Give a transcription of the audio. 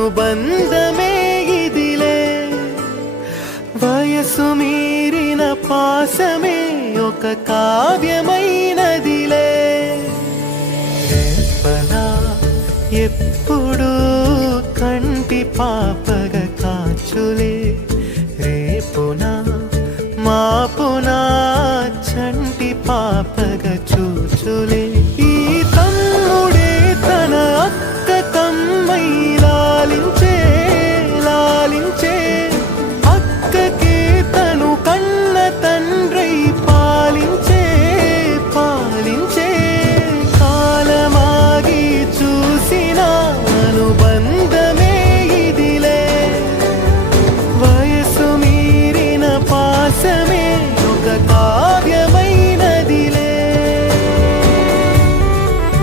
అనుబంధమే ఇదిలే వయసు మీరిన పాసమే ఒక కావ్యమైనదిలే రేపలా ఎప్పుడు కంటి పాపగ కాచులే రేపునా మాపునా చంటి పాపగ చూచులే